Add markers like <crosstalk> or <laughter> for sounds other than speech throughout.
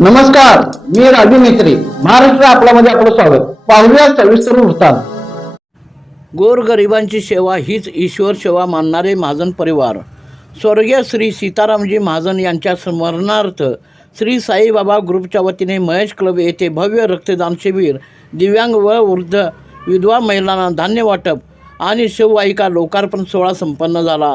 नमस्कार मी राजू मित्री महाराष्ट्र आपल्यामध्ये आपलं स्वागत. पाहुया सविस्तर वृत्तांत. गोरगरिबांची सेवा हीच ईश्वर सेवा मानणारे महाजन परिवार. स्वर्गीय श्री सीतारामजी महाजन यांच्या स्मरणार्थ श्री साईबाबा ग्रुपच्या वतीने महेश क्लब येथे भव्य रक्तदान शिबिर दिव्यांग व वृद्ध विधवा महिलांना धान्य वाटप आणि शिववाहिका लोकार्पण सोहळा संपन्न झाला.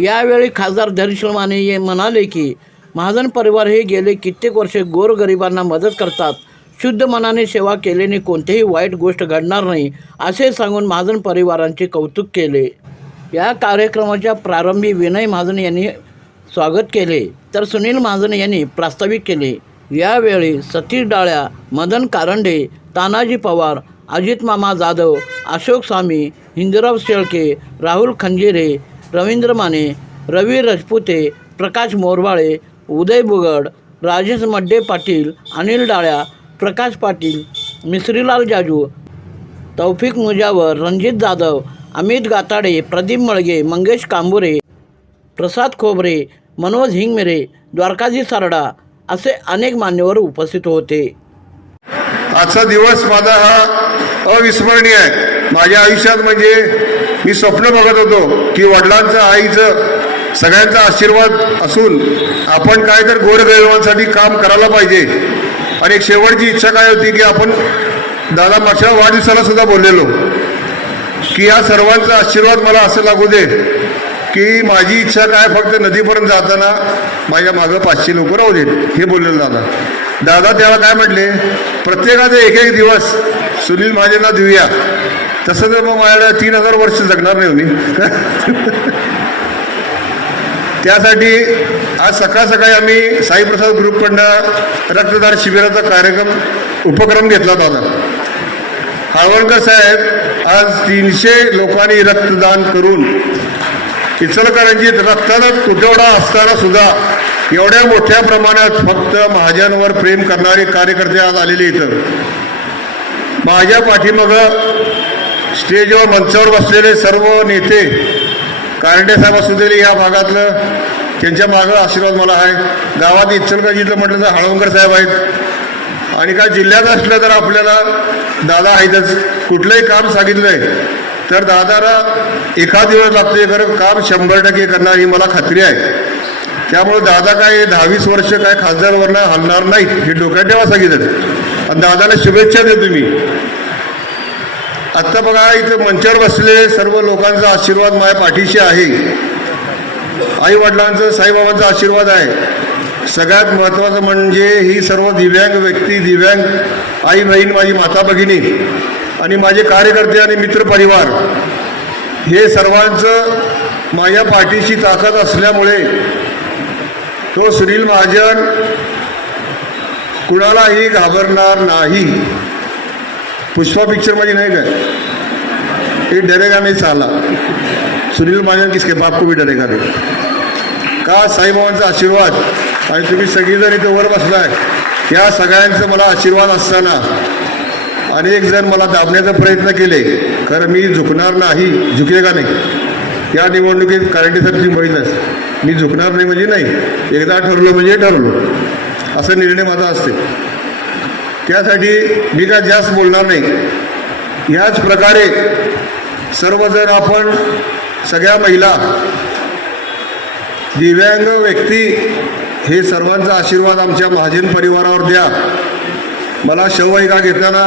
यावेळी खासदार धैर्यशील माने हे म्हणाले की महाजन परिवार हे गेले कित्येक वर्षे गोरगरिबांना मदत करतात. शुद्ध मनाने सेवा केल्याने कोणतीही वाईट गोष्ट घडणार नाही असे सांगून महाजन परिवारांचे कौतुक केले. या कार्यक्रमाच्या प्रारंभी विनय महाजन यांनी स्वागत केले. तर सुनील महाजन यांनी प्रास्ताविक केले. यावेळी सतीश डाळ्या मदन कारंडे तानाजी पवार अजित मामा जाधव अशोक स्वामी हिंदुराव शेळके राहुल खंजिरे रवींद्र माने रवी रजपुते प्रकाश मोरवाळे उदय बुगड राजेश मड्डे पाटील अनिल डाळ्या प्रकाश पाटील मिश्रीलाल जाजू तौफिक मुजावर रणजित जाधव अमित गाताडे प्रदीप मळगे मंगेश कांबुरे प्रसाद खोबरे मनोज हिंगमिरे द्वारकाजी सारडा असे अनेक मान्यवर उपस्थित होते. आजचा दिवस माझा हा अविस्मरणीय आहे. माझ्या आयुष्यात म्हणजे मी स्वप्न बघत होतो की वडिलांचं आईचं सगळ्यांचा आशीर्वाद असून आपण काय तर गोरगरिबांसाठी काम करायला पाहिजे. आणि एक शेवटची इच्छा काय होती की आपण दादा मागच्या वाढदिवसाला सुद्धा बोललेलो. की या सर्वांचा आशीर्वाद मला असं लागू दे की माझी इच्छा काय फक्त नदीपर्यंत जाताना माझ्या मागं पाचशे लोक राहू देत. हे बोललेलं दादा. दादा त्याला काय म्हटले? प्रत्येकाचे एक एक दिवस सुनील महाजनला देऊया. तसं तर मग माझ्याकडे तीन हजार वर्ष जगणार नाही हो मी. <laughs> त्यासाठी आज सकाळ सकाळी आम्ही साईप्रसाद ग्रुपकडनं रक्तदान शिबिराचा कार्यक्रम उपक्रम घेतला होता. हळवणकर साहेब आज तीनशे लोकांनी रक्तदान करून इचलकरांची रक्ताचा तुटवडा असताना सुद्धा एवढ्या मोठ्या प्रमाणात फक्त महाजनवर प्रेम करणारे कार्यकर्ते आज आलेले इथं. माझ्या पाठीमागं स्टेजवर मंचावर बसलेले सर्व नेते कारंडे साहेब असू दे या भागातलं त्यांच्या मागं आशीर्वाद मला आहे. गावात इचलकरंजीतलं म्हटलं तर हळवंकर साहेब आहेत. आणि काय जिल्ह्यात असलं तर आपल्याला दादा आहेतच. कुठलंही काम सांगितलंय तर दादाला एखाद दिवस लागते खरं काम शंभर टक्के करणार ही मला खात्री आहे. त्यामुळे दादा काय दहावीस वर्ष काय खासदारवरनं हलणार नाहीत हे डोक्यात ठेवा सांगितलं. आणि दादाला शुभेच्छा देतो मी. आत्ता बघा इथं मंचावर बसलेले सर्व लोकांचा आशीर्वाद माझ्या पाठीशी आहे. आईवडिलांचं साईबाबांचा आशीर्वाद आहे. सगळ्यात महत्त्वाचं म्हणजे ही सर्व दिव्यांग व्यक्ती दिव्यांग आई बहीण माझी माता भगिनी आणि माझे कार्यकर्ते आणि मित्रपरिवार हे सर्वांचं माझ्या पाठीशी ताकद असल्यामुळे तो सुनील महाजन कुणालाही घाबरणार नाही. पुष्पा पिक्चर नाही काय? ये डरेगा नाही साला. सुनील महाजन किसके बाप को भी डरेगा नाही का साईबाबांचा आशीर्वाद? आणि तुम्ही सगळीजण इथे वर बसलाय. या सगळ्यांचं मला आशीर्वाद असताना अनेक जण मला दाबण्याचा प्रयत्न केले. खरं मी झुकणार नाही. झुके का नाही? या निवडणुकीत कारंटीसाठी बघितलंच. मी झुकणार नाही म्हणजे नाही. एकदा ठरलो म्हणजे ठरलो. असा निर्णय माझा असते. त्यासाठी मी काय जास्त बोलणार नाही. ह्याच प्रकारे सर्वजण आपण सगळ्या महिला दिव्यांग व्यक्ती हे सर्वांचा आशीर्वाद आमच्या महाजन परिवारावर द्या. मला शववाहिका घेताना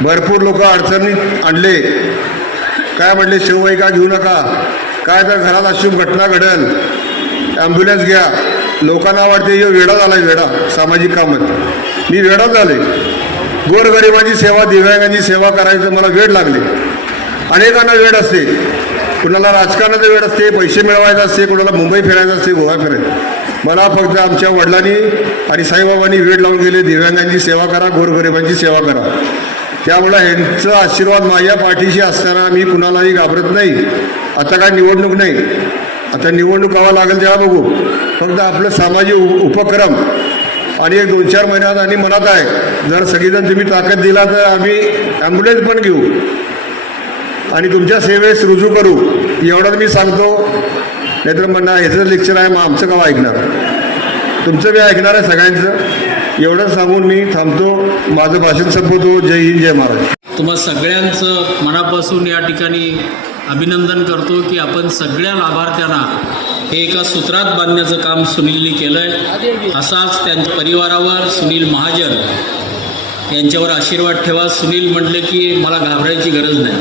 भरपूर लोक अडचणीत आणले. काय म्हणले शववाहिका घेऊ नका. काय तर घरात अशुभ घटना घडल. ॲम्ब्युलन्स घ्या. लोकांना वाटते यो वेडा झाला वेडा. सामाजिक कामात. मी वेडा झाले गोरगरिबांची सेवा दिव्यांगांची सेवा करायचं मला वेळ लागले. अनेकांना वेळ असते. कुणाला राजकारणाचा वेळ असते पैसे मिळवायचा असते कुणाला मुंबई फिरायचं असते गोवा फिरायचं. मला फक्त आमच्या वडिलांनी आणि साईबाबांनी वेळ लावून गेले दिव्यांगांची सेवा करा गोरगरिबांची सेवा करा. त्यामुळं ह्यांचा आशीर्वाद माझ्या पाठीशी असताना मी कुणालाही घाबरत नाही. आता काय निवडणूक नाही. आता निवडणूक व्हावं लागेल तेव्हा बघू. फक्त आपलं सामाजिक उपक्रम आणि एक दोन चार महिन्यात आणि मनात आहे जर सगळीजण तुम्ही ताकद दिला तर आम्ही ॲम्ब्युलन्स पण घेऊ. आणि तुमच्या सेवेस रुजू करू. एवढंच मी सांगतो. नाहीतर म्हणणार ह्याचं लेक्चर आहे मग आमचं गाव ऐकणार? तुमचं बी ऐकणार आहे सगळ्यांचं. एवढं सांगून मी थांबतो. माझं भाषण संपवतो. जय हिंद जय महाराज तुम्हा सगळ्यांचं मनापासून या ठिकाणी अभिनंदन करतो की आपण सगळ्या लाभार्थ्यांना हे एका सूत्रात बांधण्याचं काम सुनीलनी केलं आहे असाच त्यांच्या परिवारावर सुनील महाजन यांच्यावर आशीर्वाद ठेवा. सुनील म्हटलं की मला घाबरायची गरज नाही.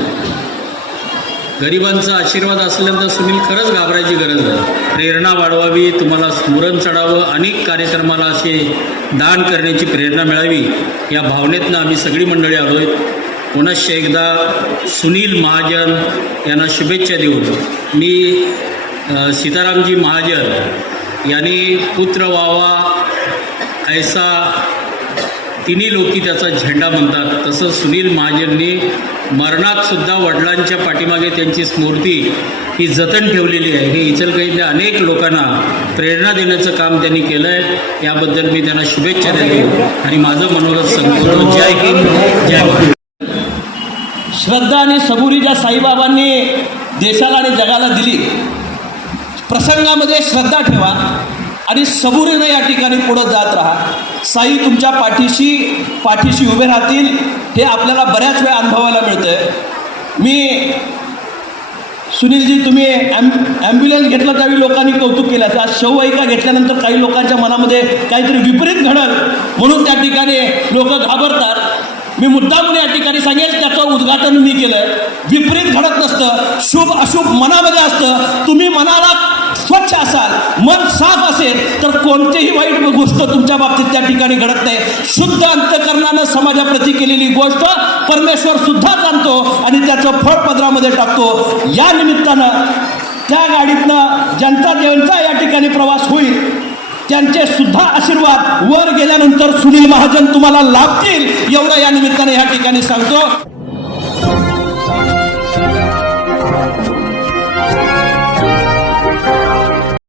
गरिबांचा आशीर्वाद असल्यानंतर सुनील खरंच घाबरायची गरज नाही. प्रेरणा वाढवावी तुम्हाला स्मरण चढावं अनेक कार्यक्रमाला असे दान करण्याची प्रेरणा मिळावी या भावनेतनं आम्ही सगळी मंडळी आलो आहेत पुनश्च एकदा सुनील महाजन यांना शुभेच्छा देऊन मी सीतारामजी महाजन यांनी पुत्र व्हावा ऐसा तिन्ही लोकी त्याचा झेंडा म्हणतात. तसं सुनील महाजननी मरणातसुद्धा वडिलांच्या पाठीमागे त्यांची स्मृती ही जतन ठेवलेली आहे. हे इचलकरंजीच्या अनेक लोकांना प्रेरणा देण्याचं काम त्यांनी केलं आहे याबद्दल मी त्यांना शुभेच्छा देतो. आणि माझं मनोरथ संपूर्ण जय हिंद जय भारत. श्रद्धा आणि सबुरी ज्या साईबाबांनी देशाला आणि जगाला दिली प्रसंगामध्ये श्रद्धा ठेवा आणि सबुरीनं या ठिकाणी पुढं जात राहा. साई तुमच्या पाठीशी पाठीशी उभे राहतील हे आपल्याला बऱ्याच वेळा अनुभवायला मिळतं मी सुनीलजी तुम्ही ॲम ॲम्ब्युलन्स घेतलं त्यावेळी लोकांनी कौतुक केलं. त्या आज शववाहिका घेतल्यानंतर काही लोकांच्या मनामध्ये काहीतरी विपरीत घडल म्हणून त्या ठिकाणी लोक घाबरतात. मी मुद्दामून या ठिकाणी सांगेल त्याचं उद्घाटन मी केलं. विपरीत घडत नसतं. शुभ अशुभ मनामध्ये असतं. तुम्ही मनाला स्वच्छ असाल मन साफ असेल तर कोणतीही वाईट गोष्ट तुमच्या बाबतीत त्या ठिकाणी घडत नाही. शुद्ध अंतकरणानं समाजाप्रती केलेली गोष्ट परमेश्वर सुद्धा जाणतो आणि त्याचं फळ पदरामध्ये टाकतो. या निमित्तानं त्या गाडीतनं ज्यांचा ज्यांचा या ठिकाणी प्रवास होईल. त्यांचे सुद्धा आशीर्वाद वर गेल्यानंतर सुनील महाजन तुम्हाला लाभतील. एवढं या निमित्ताने या ठिकाणी सांगतो.